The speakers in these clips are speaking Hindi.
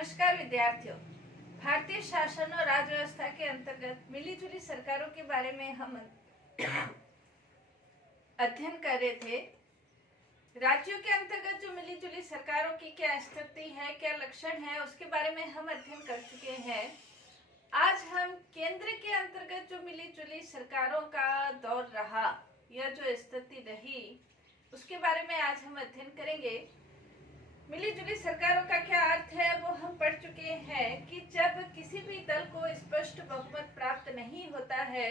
नमस्कार विद्यार्थियों। भारतीय शासन और राज व्यवस्था के अंतर्गत मिलीजुली सरकारों के बारे में हम अध्ययन कर रहे थे। राज्यों के अंतर्गत जो मिलीजुली सरकारों की क्या स्थिति है, क्या लक्षण है, उसके बारे में हम अध्ययन कर चुके हैं। आज हम केंद्र के अंतर्गत जो मिलीजुली सरकारों का दौर रहा या जो स्थिति रही, उसके बारे में आज हम अध्ययन करेंगे। मिलीजुली सरकारों का क्या अर्थ है वो हम पढ़ चुके हैं कि जब किसी भी दल को स्पष्ट बहुमत प्राप्त नहीं होता है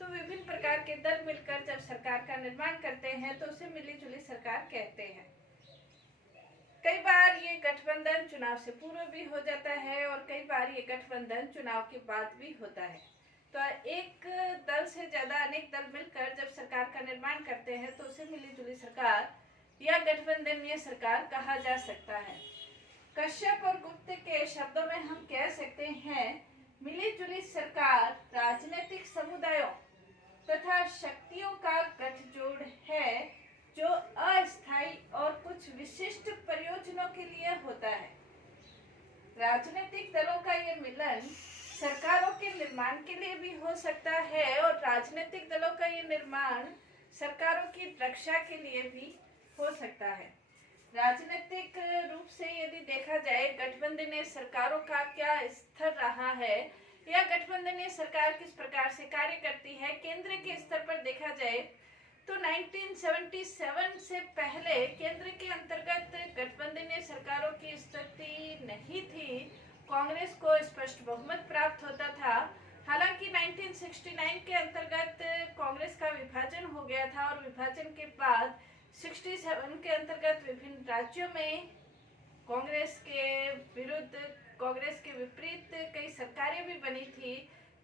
तो विभिन्न प्रकार के दल मिलकर जब सरकार का निर्माण करते हैं तो उसे मिलीजुली सरकार कहते हैं। कई बार ये गठबंधन चुनाव से पूर्व भी हो जाता है और कई बार ये गठबंधन चुनाव के बाद भी होता है। तो एक दल से ज्यादा अनेक दल मिलकर जब सरकार का निर्माण करते हैं तो उसे मिलीजुली सरकार या गठबंधनीय सरकार कहा जा सकता है। कश्यप और गुप्त के शब्दों में हम कह सकते हैं मिलीजुली सरकार राजनीतिक समुदायों तथा शक्तियों का गठजोड़ है जो अस्थायी और कुछ विशिष्ट प्रयोजनों के लिए होता है। राजनीतिक दलों का ये मिलन सरकारों के निर्माण के लिए भी हो सकता है और राजनीतिक दलों का ये निर्माण सरकारों की रक्षा के लिए भी हो सकता है। राजनीतिक रूप से यदि देखा जाए गठबंधनीय सरकारों का क्या स्तर रहा है या गठबंधनीय सरकार किस प्रकार से कार्य करती है, केंद्र के स्तर पर देखा जाए तो 1977 से पहले केंद्र के अंतर्गत गठबंधनीय सरकारों की स्थिति नहीं थी। कांग्रेस को स्पष्ट बहुमत प्राप्त होता था। हालांकि 1969 के अंतर्गत कांग्रेस का विभाजन हो गया था और विभाजन के बाद 67 के अंतर्गत विभिन्न राज्यों में कांग्रेस के विरुद्ध, कांग्रेस के विपरीत कई सरकारें भी बनी थी।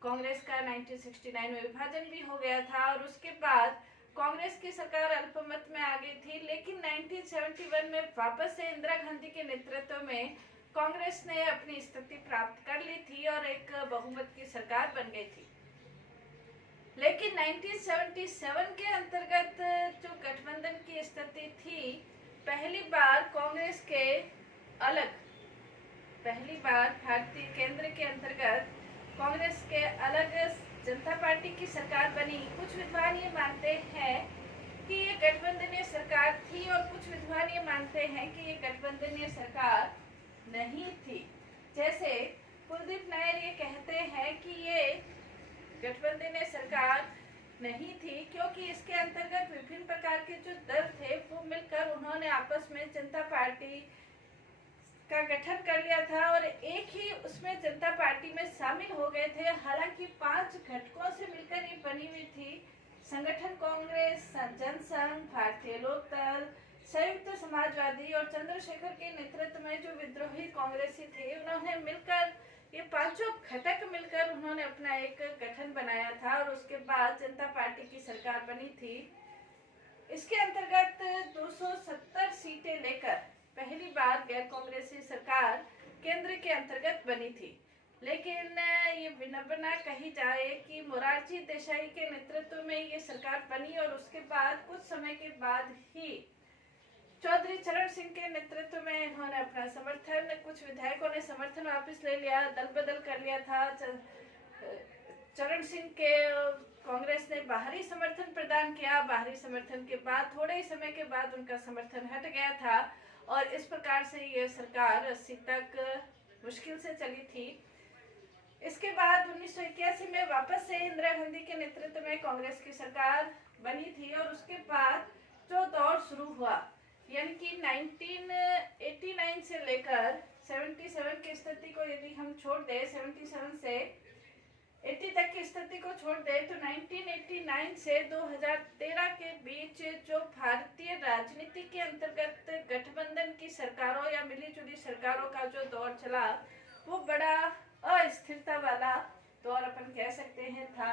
कांग्रेस का 1969 में विभाजन भी हो गया था और उसके बाद कांग्रेस की सरकार अल्पमत में आ गई थी। लेकिन 1971 में वापस से इंदिरा गांधी के नेतृत्व में कांग्रेस ने अपनी स्थिति प्राप्त कर ली थी और एक बहुमत की सरकार बन गई थी। लेकिन 1977 के अंतर्गत जो गठबंधन की स्थिति थी, पहली बार कांग्रेस के अलग, पहली बार भारतीय केंद्र के अंतर्गत कांग्रेस के अलग जनता पार्टी की सरकार बनी। कुछ विद्वान ये मानते हैं कि ये गठबंधनीय सरकार थी और कुछ विद्वान ये मानते हैं कि ये गठबंधनीय सरकार नहीं थी। जैसे कुलदीप नायर ये कहते हैं कि ये गठबंधनीय सरकार नहीं थी क्योंकि इसके अंतर्गत विभिन्न प्रकार के जो दल थे वो मिलकर उन्होंने आपस में जनता पार्टी का गठन कर लिया था और एक ही उसमें जनता पार्टी में शामिल हो गए थे। हालांकि 5 घटकों से मिलकर ये बनी हुई थी। संगठन कांग्रेस, जनसंघ, भारतीय लोकदल, संयुक्त समाजवादी और चंद्रशेखर के नेतृत्व में जो विद्रोही कांग्रेसी थे, उन्होंने मिलकर ये पांचों घटक मिलकर उन्होंने अपना एक गठन बनाया था और उसके बाद जनता पार्टी की सरकार बनी थी। इसके अंतर्गत 270 सीटें लेकर पहली बार गैर कांग्रेसी सरकार केंद्र के अंतर्गत बनी थी। लेकिन ये विडंबना कही जाए कि मोरारजी देसाई के नेतृत्व में ये सरकार बनी और उसके बाद कुछ समय के बाद ही चौधरी चरण सिंह के नेतृत्व में इन्होंने अपना समर्थन, कुछ विधायकों ने समर्थन वापस ले लिया, दल बदल कर लिया था। चरण सिंह के कांग्रेस ने बाहरी समर्थन प्रदान किया। बाहरी समर्थन के बाद थोड़े ही समय के बाद उनका समर्थन हट गया था और इस प्रकार से ये सरकार 80 तक मुश्किल से चली थी। इसके बाद 1981 में वापस से इंदिरा गांधी के नेतृत्व में कांग्रेस की सरकार बनी थी और उसके बाद जो दौर शुरू हुआ, यानी कि 1989 से लेकर 77 की स्थिति को यदि हम छोड़ दें, 77 से 80 तक की स्थिति को छोड़ दें तो 1989 से 2013 के बीच जो भारतीय राजनीति के अंतर्गत गठबंधन की सरकारों या मिलीजुली सरकारों का जो दौर चला वो बड़ा अस्थिरता वाला दौर अपन कह सकते हैं था।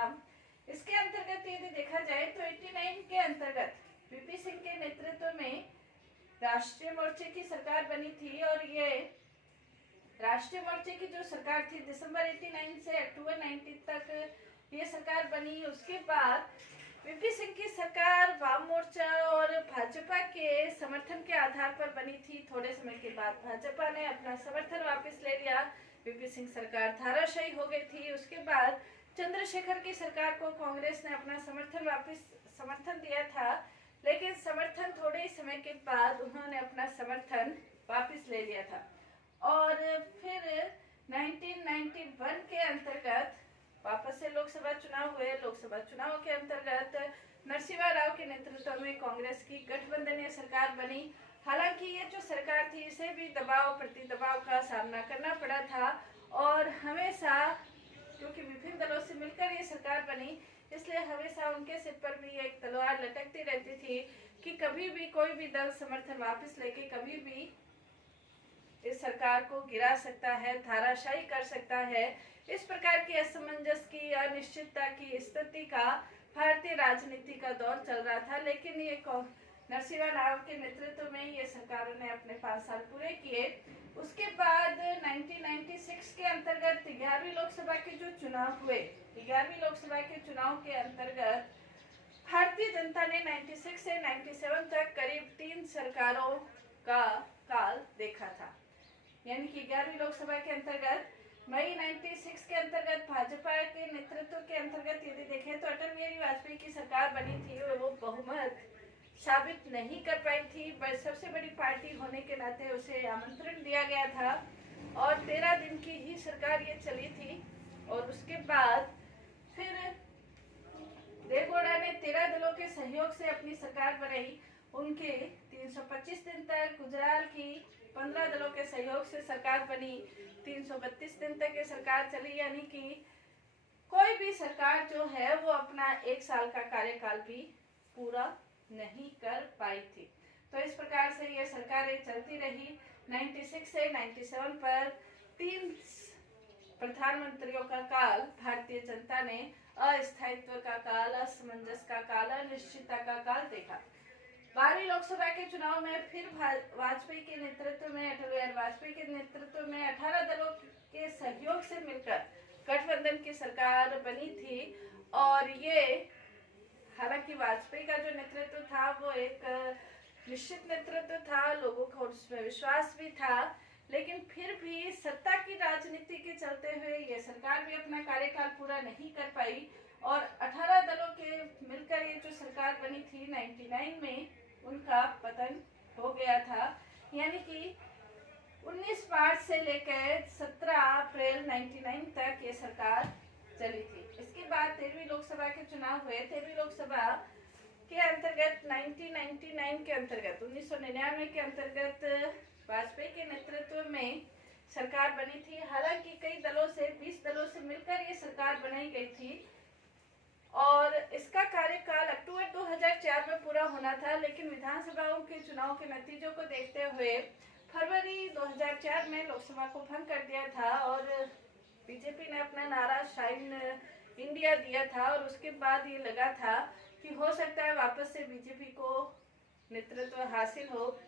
इसके अंतर्गत यदि देखा जाए तो 89 के अंतर्गत वीपी सिंह के नेतृत्व में राष्ट्रीय मोर्चे की सरकार बनी थी और ये राष्ट्रीय मोर्चे की जो सरकार थी दिसंबर 89 से अक्टूबर 90 तक ये सरकार बनी। उसके बाद वीपी सिंह की सरकार वाम मोर्चा और भाजपा के समर्थन के आधार पर बनी थी। थोड़े समय के बाद भाजपा ने अपना समर्थन वापस ले लिया। वीपी सिंह सरकार धाराशायी हो गई थी। उसके बाद चंद्रशेखर की सरकार को कांग्रेस ने अपना समर्थन दिया था, लेकिन समर्थन थोड़े ही समय के बाद उन्होंने अपना समर्थन वापस ले लिया था। और फिर 1991 के अंतर्गत वापस से लोकसभा चुनाव हुए। लोकसभा चुनाव के अंतर्गत नरसिम्हा राव के नेतृत्व में कांग्रेस की गठबंधनीय सरकार बनी। हालांकि ये जो सरकार थी, इसे भी दबाव प्रति दबाव का सामना करना पड़ा था और हमेशा, क्योंकि विभिन्न दलों से मिलकर ये सरकार बनी, इसलिए हमेशा उनके सिर पर भी एक तलवार लटकती रहती थी कि कभी भी कोई भी दल समर्थन वापस लेके कभी भी इस सरकार को गिरा सकता है, धाराशायी कर सकता है। इस प्रकार की असमंजस की, अनिश्चितता की स्थिति का भारतीय राजनीति का दौर चल रहा था। लेकिन ये नरसिम्हा राव के नेतृत्व में ये सरकारों ने अपने 5 साल पूरे किए। उसके बाद 1996 के अंतर्गत 11वीं लोकसभा के जो चुनाव हुए, 11वीं लोकसभा के चुनाव के अंतर्गत भारतीय जनता ने 96 से 97 तक करीब 3 सरकारों का काल देखा था। यानी कि 11वीं लोकसभा के अंतर्गत मई 96 के अंतर्गत भाजपा के नेतृत्व के अंतर्गत यदि देखें तो अटल बिहारी वाजपेयी की सरकार बनी थी और वो बहुमत साबित नहीं कर पाई थी। सबसे बड़ी पार्टी होने के नाते उसे आमंत्रण दिया गया था और 13 दिन की ही सरकार ये चली थी। और उसके बाद फिर देवेगौड़ा ने 13 दलों के सहयोग से अपनी सरकार बनाई। उनके 325 दिन तक, गुजराल की 15 दलों के सहयोग से सरकार बनी। 332 दिन तक ये सरकार चली। यानी कि कोई भी सरकार जो है वो अपना 1 साल का कार्यकाल भी पूरा नहीं कर पाई थी। तो इस प्रकार से ये सरकारें चलती रही। 96 से 97 पर 3 प्रधानमंत्रियों का काल भारतीय जनता ने अस्थायित्व का काल, असमंजस का काल, अनिश्चितता का काल देखा। 12वीं लोकसभा के चुनाव में फिर वाजपेयी के नेतृत्व में, अटल बिहारी वाजपेयी के नेतृत्व में 18 दलों के सहयोग से मिलकर गठबंधन की सरकार बनी थी। और ये, हालांकि वाजपेयी का जो नेतृत्व था वो एक निश्चित नेतृत्व था, लोगों को उसमें विश्वास भी था, लेकिन फिर भी सत्ता की राजनीति के चलते हुए ये सरकार भी अपना कार्यकाल पूरा नहीं कर पाई और 18 दलों के मिलकर ये जो सरकार बनी थी 99 में, उनका पतन हो गया था। यानी कि 19 मार्च से लेकर 17 अप्रैल 99 तक ये सरकार चली थी। इसके बाद 13वीं लोकसभा के चुनाव हुए। 13वीं लोकसभा के अंतर्गत 1999 के अंतर्गत 1999 के अंतर्गत वाजपेयी के नेतृत्व में सरकार बनी थी। हालांकि कई दलों से, 20 दलों से मिलकर ये सरकार बनाई गई थी और इसका कार्यकाल अक्टूबर 2004 में पूरा होना था। लेकिन विधानसभाओं के चुनाव के नतीजों को देखते हुए फरवरी 2004 में लोकसभा को भंग कर दिया था और बीजेपी ने अपना नारा शाइन इंडिया दिया था। और उसके बाद ये लगा था कि हो सकता है वापस से बीजेपी को नेतृत्व हासिल हो,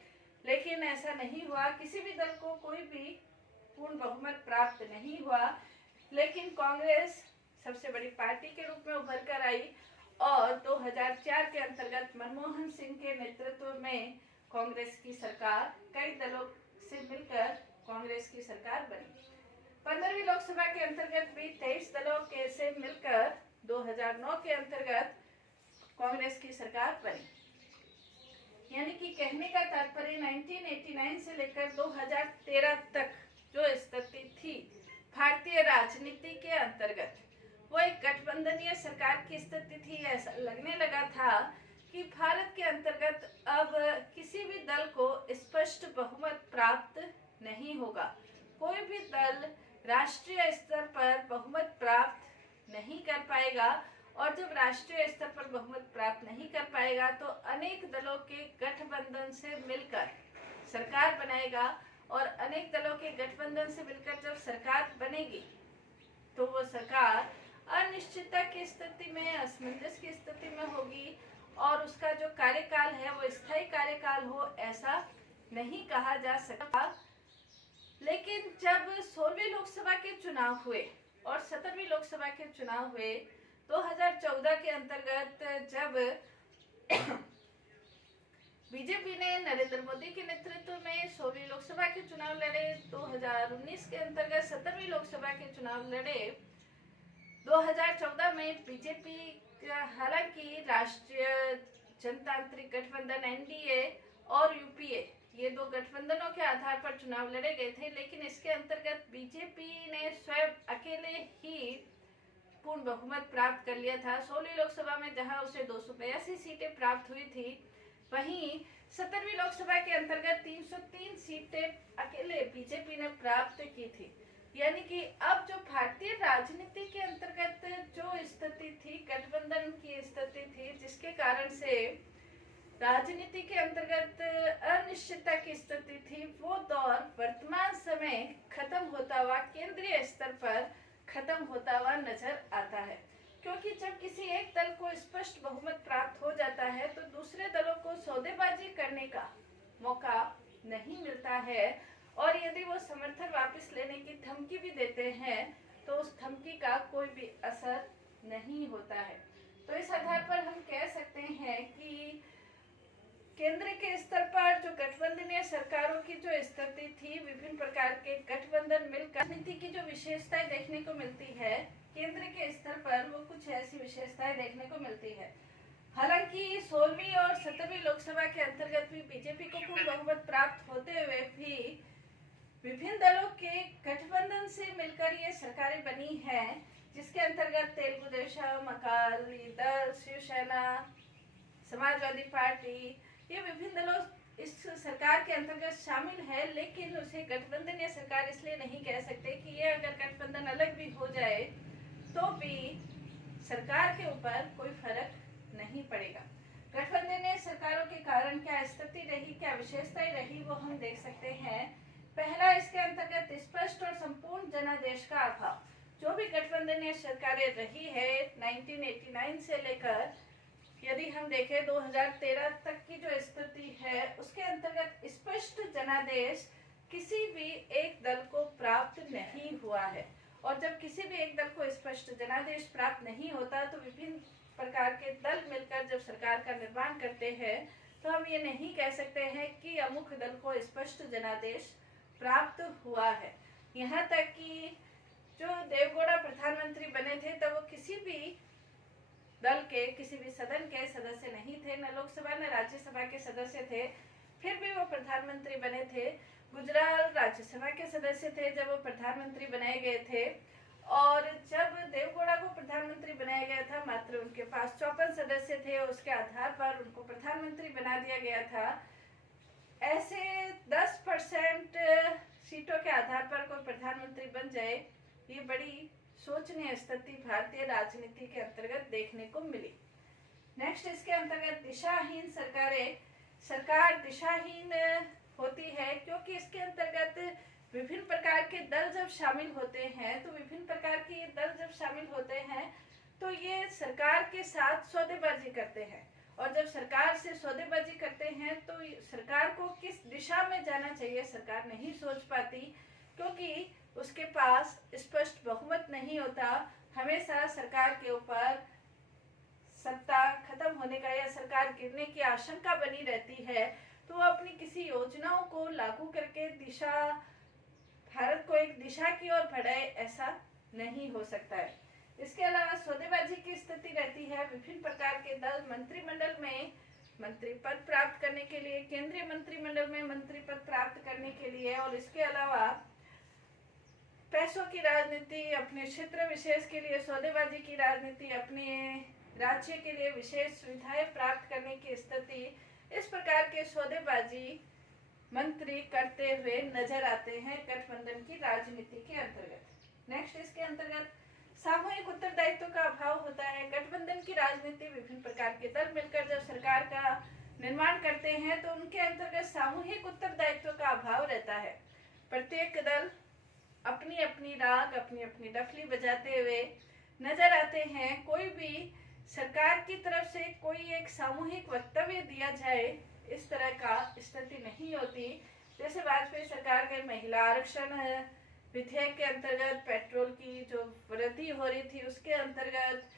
लेकिन ऐसा नहीं हुआ। किसी भी दल को कोई भी पूर्ण बहुमत प्राप्त नहीं हुआ। लेकिन कांग्रेस सबसे बड़ी पार्टी के रूप में उभर कर आई और 2004 के अंतर्गत मनमोहन सिंह के नेतृत्व में कांग्रेस की सरकार, कई दलों से मिलकर कांग्रेस की सरकार बनी। 15वीं लोकसभा के अंतर्गत भी 23 दलों के से मिलकर 2009 के अंतर्गत कांग्रेस की सरकार बनी। यानी कि कहने का तात्पर्य 1989 से लेकर 2013 तक जो स्थिति थी भारतीय राजनीति के अंतर्गत, वो एक गठबंधनीय सरकार की स्थिति थी। ऐसा लगने लगा था कि भारत के अंतर्गत अब किसी भी दल को स्पष्ट बहुमत प्राप्त नहीं होगा। कोई भी दल राष्ट्रीय स्तर पर बहुमत प्राप्त नहीं कर पाएगा और जब राष्ट्रीय स्तर पर बहुमत प्राप्त नहीं कर पाएगा तो अनेक दलों के गठबंधन से मिलकर सरकार बनाएगा और अनेक दलों के गठबंधन से मिलकर जब सरकार बनेगी तो वो सरकार अनिश्चितता की स्थिति में, असमंजस की स्थिति में होगी और उसका जो कार्यकाल है वो स्थायी कार्यकाल हो, ऐसा नहीं कहा जा सकता। लेकिन जब 16वीं लोकसभा के चुनाव हुए और 17वीं लोकसभा के चुनाव हुए 2014 के अंतर्गत जब बीजेपी ने नरेंद्र मोदी के नेतृत्व में 16वीं लोकसभा के चुनाव लड़े, 2019 के अंतर्गत 17वीं लोकसभा के चुनाव लड़े। 2014 में बीजेपी हालांकि राष्ट्रीय जनतांत्रिक गठबंधन एनडीए और यूपीए ये दो गठबंधनों के आधार पर चुनाव लड़े गए थे, लेकिन इसके अंतर्गत बीजेपी ने स्वयं अकेले ही पूर्ण बहुमत प्राप्त कर लिया था। 16वीं लोकसभा में जहां उसे 282 सीटें प्राप्त हुई थी, वहीं 17वीं लोकसभा के अंतर्गत 303 सीटें अकेले बीजेपी ने प्राप्त की थी। यानी कि अब जो भारतीय राजनीति के अंतर्गत जो स्थिति थी, गठबंधन की स्थिति थी, जिसके कारण से राजनीति के अंतर्गत अनिश्चितता की स्थिति थी, वो दौर वर्तमान समय खत्म होता हुआ, केंद्रीय स्तर पर खत्म होता हुआ नजर आता है। क्योंकि जब किसी एक दल को स्पष्ट बहुमत प्राप्त हो जाता है तो दूसरे दलों को सौदेबाजी करने का मौका नहीं मिलता है, और यदि वो समर्थन वापस लेने की धमकी भी देते हैं तो उस धमकी का कोई भी असर नहीं होता है। तो इस आधार पर हम कह सकते हैं कि केंद्र के स्तर पर जो गठबंधनीय सरकारों की जो स्थिति थी, विभिन्न प्रकार के गठबंधन मिलकर राजनीति की जो विशेषताएं देखने को मिलती है, केंद्र के स्तर पर वो कुछ ऐसी विशेषताएं देखने को मिलती है। हालांकि 16वीं और 17वीं लोकसभा के अंतर्गत भी बीजेपी को पूर्ण बहुमत प्राप्त होते हुए भी विभिन्न दलों के गठबंधन से मिलकर ये सरकारें बनी हैं, जिसके अंतर्गत तेलुगु देशम, अकाली दल, शिवसेना, समाजवादी पार्टी, ये विभिन्न दलों इस सरकार के अंतर्गत शामिल है। लेकिन उसे गठबंधनीय सरकार इसलिए नहीं कह सकते कि ये अगर गठबंधन अलग भी हो जाए तो भी सरकार के ऊपर कोई फर्क नहीं पड़ेगा। गठबंधनीय सरकारों के कारण क्या स्थिति रही, क्या विशेषताएं रही, वो हम देख सकते हैं। पहला, इसके अंतर्गत स्पष्ट और संपूर्ण जनादेश का अभाव। जो भी गठबंधनीय सरकारें रही है 1989 से लेकर यदि हम देखें 2013 तक की जो स्थिति है, उसके अंतर्गत स्पष्ट जनादेश किसी भी एक दल को प्राप्त नहीं हुआ है। और जब किसी भी एक दल को स्पष्ट जनादेश प्राप्त नहीं होता तो विभिन्न प्रकार के दल मिलकर जब सरकार का निर्माण करते हैं तो हम ये नहीं कह सकते हैं कि अमुक दल को स्पष्ट जनादेश प्राप्त हुआ है। यहाँ तक कि जो देवगौड़ा प्रधानमंत्री बने थे तब वो किसी भी दल के, किसी भी सदन के सदस्य नहीं थे, न लोकसभा न राज्यसभा के सदस्य थे, फिर भी वो प्रधानमंत्री बने थे। गुजराल राज्यसभा के सदस्य थे जब वो प्रधानमंत्री बनाए गए थे, और जब देवगौड़ा को प्रधानमंत्री बनाया गया था मात्र उनके पास 54 सदस्य थे, उसके आधार पर उनको प्रधानमंत्री बना दिया गया था। ऐसे 10% सीटों के आधार पर कोई प्रधानमंत्री बन जाए, ये बड़ी सोचनीय स्थिति भारतीय राजनीति के अंतर्गत देखने को मिली। नेक्स्ट, इसके अंतर्गत दिशाहीन सरकारें। सरकार दिशाहीन होती है क्योंकि इसके अंतर्गत विभिन्न प्रकार के दल जब शामिल होते हैं तो विभिन्न प्रकार के दल जब शामिल होते हैं तो ये सरकार के साथ सौदेबाजी करते हैं, और जब सरकार से सौदेबाजी करते हैं तो सरकार को किस दिशा में जाना चाहिए सरकार नहीं सोच पाती, क्योंकि उसके पास स्पष्ट बहुमत नहीं होता। हमेशा सरकार के ऊपर सत्ता खत्म होने का या सरकार गिरने की आशंका बनी रहती है, तो वो अपनी किसी योजनाओं को लागू करके भारत को एक दिशा की ओर बढ़ाए, ऐसा नहीं हो सकता है। इसके अलावा सौदेबाजी की स्थिति रहती है। विभिन्न प्रकार के दल मंत्रिमंडल में मंत्री पद प्राप्त करने के लिए, केंद्रीय मंत्रिमंडल में मंत्री पद प्राप्त करने के लिए, और इसके अलावा पैसों की राजनीति, अपने क्षेत्र विशेष के लिए सौदेबाजी की राजनीति, अपने राज्य के लिए विशेष सुविधाएं प्राप्त करने की स्थिति, इस प्रकार के सौदेबाजी मंत्री करते हुए नजर आते हैं गठबंधन की राजनीति के अंतर्गत। नेक्स्ट, इसके अंतर्गत सामूहिक उत्तरदायित्व का अभाव होता है। गठबंधन की राजनीति विभिन्न प्रकार के दल मिलकर जब सरकार का निर्माण करते हैं तो उनके अंतर्गत सामूहिक उत्तरदायित्व का अभाव रहता है। प्रत्येक दल अपनी अपनी राग, अपनी अपनी डफली बजाते हुए नजर आते हैं। कोई भी सरकार की तरफ से कोई एक सामूहिक वक्तव्य दिया जाए, इस तरह का स्थिति नहीं होती। जैसे वाजपेयी सरकार के महिला आरक्षण विधेयक के अंतर्गत पेट्रोल की जो वृद्धि हो रही थी, उसके अंतर्गत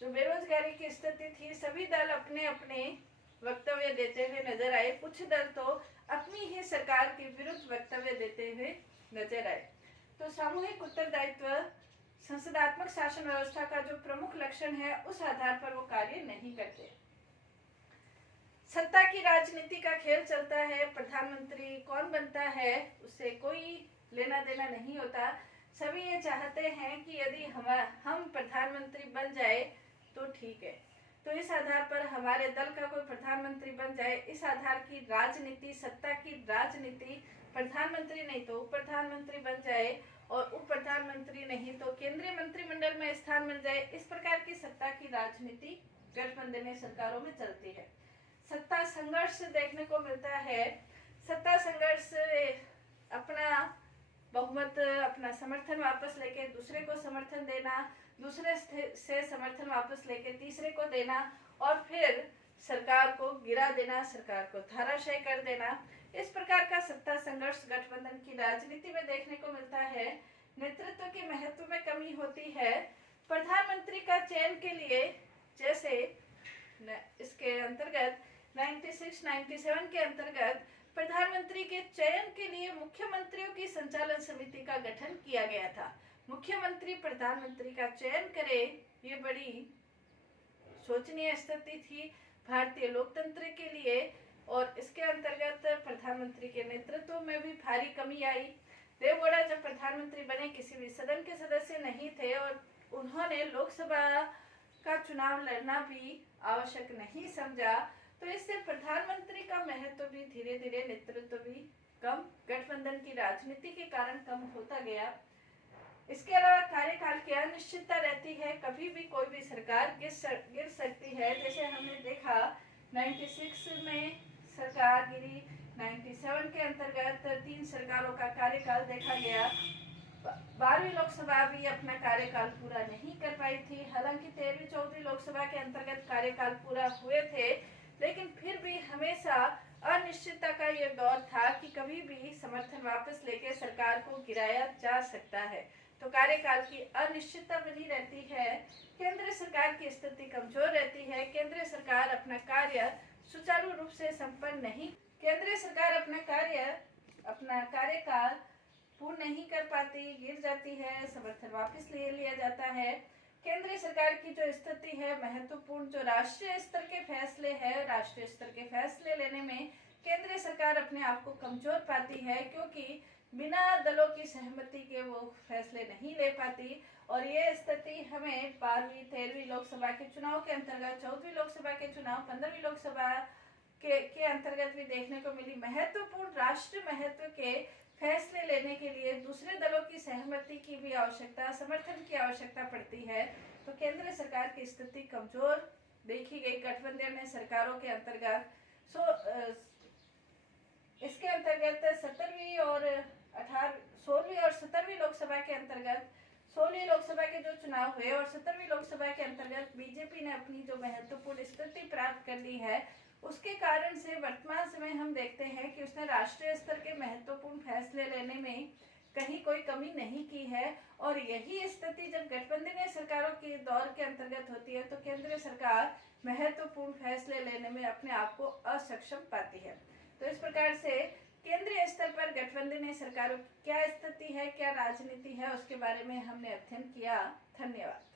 जो बेरोजगारी की स्थिति थी, सभी दल अपने अपने वक्तव्य देते हुए नजर आए। कुछ दल तो अपनी ही सरकार के विरुद्ध वक्तव्य देते हुए नजर आए। तो सामूहिक उत्तरदायित्व संसदात्मक शासन व्यवस्था का जो प्रमुख लक्षण है, उस आधार पर वो कार्य नहीं करते। सत्ता की राजनीति का खेल चलता है। प्रधानमंत्री कौन बनता है उससे कोई लेना देना नहीं होता। सभी ये चाहते हैं कि यदि हम प्रधानमंत्री बन जाए तो ठीक है, तो इस आधार पर हमारे दल का कोई प्रधानमंत्री बन जाए। इस आधार की राजनीति, सत्ता की राजनीति, प्रधानमंत्री नहीं तो उप प्रधानमंत्री बन जाए और उप प्रधानमंत्री नहीं तो केंद्रीय मंत्रिमंडल में स्थान मिल जाए। इस प्रकार की सत्ता की राजनीति गठबंधन सरकारों में चलती है। सत्ता संघर्ष देखने को मिलता है। सत्ता संघर्ष अपना बहुमत, अपना समर्थन वापस लेके दूसरे को समर्थन देना, दूसरे से समर्थन वापस लेके तीसरे को देना और फिर सरकार को गिरा देना, सरकार को धराशायी कर देना। इस प्रकार का सत्ता संघर्ष गठबंधन की राजनीति में देखने को मिलता है। नेतृत्व के महत्व में कमी होती है। प्रधानमंत्री का चयन के लिए, जैसे इसके अंतर्गत 96-97 के अंतर्गत प्रधानमंत्री के चयन के लिए मुख्यमंत्रियों की संचालन समिति का गठन किया गया था। मुख्यमंत्री प्रधानमंत्री का चयन करे, ये बड़ी शोचनीय स्थिति थी भारतीय लोकतंत्र के लिए। और इसके अंतर्गत प्रधानमंत्री के नेतृत्व में भी भारी कमी आई। देवगौड़ा जब प्रधानमंत्री बने, किसी भी सदन के सदस्य नहीं थे और उन्होंने लोकसभा का चुनाव लड़ना भी आवश्यक नहीं समझा। तो इससे प्रधानमंत्री का महत्व भी धीरे धीरे, नेतृत्व भी कम, गठबंधन की राजनीति के कारण कम होता गया। इसके अलावा कार्यकाल की अनिश्चितता रहती है। कभी भी कोई भी सरकार गिर सकती है। जैसे हमने देखा 96 में सरकार गिरी, 97 के अंतर्गत 3 सरकारों का कार्यकाल देखा गया। 12वीं लोकसभा भी अपना कार्यकाल पूरा नहीं कर पाई थी। हालांकि 13वीं-14वीं लोकसभा के अंतर्गत कार्यकाल पूरा हुए थे, लेकिन फिर भी हमेशा अनिश्चितता का ये दौर था कि कभी भी समर्थन वापस लेके सरकार को गिराया जा सकता है। तो कार्यकाल की अनिश्चितता बनी रहती है। केंद्र सरकार की स्थिति कमजोर रहती है। केंद्र सरकार अपना कार्य सुचारू रूप से संपन्न नहीं, केंद्र सरकार अपना कार्यकाल पूर्ण नहीं कर पाती, गिर जाती है, समर्थन वापस ले लिया जाता है। केंद्र सरकार की जो स्थिति है, महत्वपूर्ण जो राष्ट्रीय स्तर के फैसले हैं, राष्ट्रीय स्तर के फैसले लेने में केंद्र सरकार अपने आप को कमजोर पाती है, क्योंकि बिना दलों की सहमति के वो फैसले नहीं ले पाती। और ये स्थिति हमें 12वीं 13वीं लोकसभा के चुनाव के अंतर्गत, 14वीं लोकसभा के चुनाव, 15वीं लोकसभा के अंतर्गत भी देखने को मिली। महत्वपूर्ण राष्ट्रीय महत्व के फैसले लेने के लिए दूसरे दलों की सहमति की भी आवश्यकता, समर्थन की आवश्यकता पड़ती है। तो केंद्र सरकार की स्थिति कमजोर देखी गई गठबंधन सरकारों के अंतर्गत। इसके अंतर्गत 16वीं और 17वीं लोकसभा के अंतर्गत, 16वीं लोकसभा के जो चुनाव हुए और 17वीं लोकसभा के अंतर्गत बीजेपी ने अपनी जो महत्वपूर्ण स्थिति प्राप्त कर ली है, उसके कारण से वर्तमान समय हम देखते हैं कि उसने राष्ट्रीय स्तर के महत्वपूर्ण फैसले लेने में कहीं कोई कमी नहीं की है। और यही स्थिति जब गठबंधन सरकारों के दौर के अंतर्गत होती है, तो केंद्र सरकार महत्वपूर्ण फैसले लेने में अपने आप को असक्षम पाती है। तो इस प्रकार से केंद्रीय स्तर पर गठबंधन सरकारों की क्या स्थिति है, क्या राजनीति है, उसके बारे में हमने अध्ययन किया। धन्यवाद।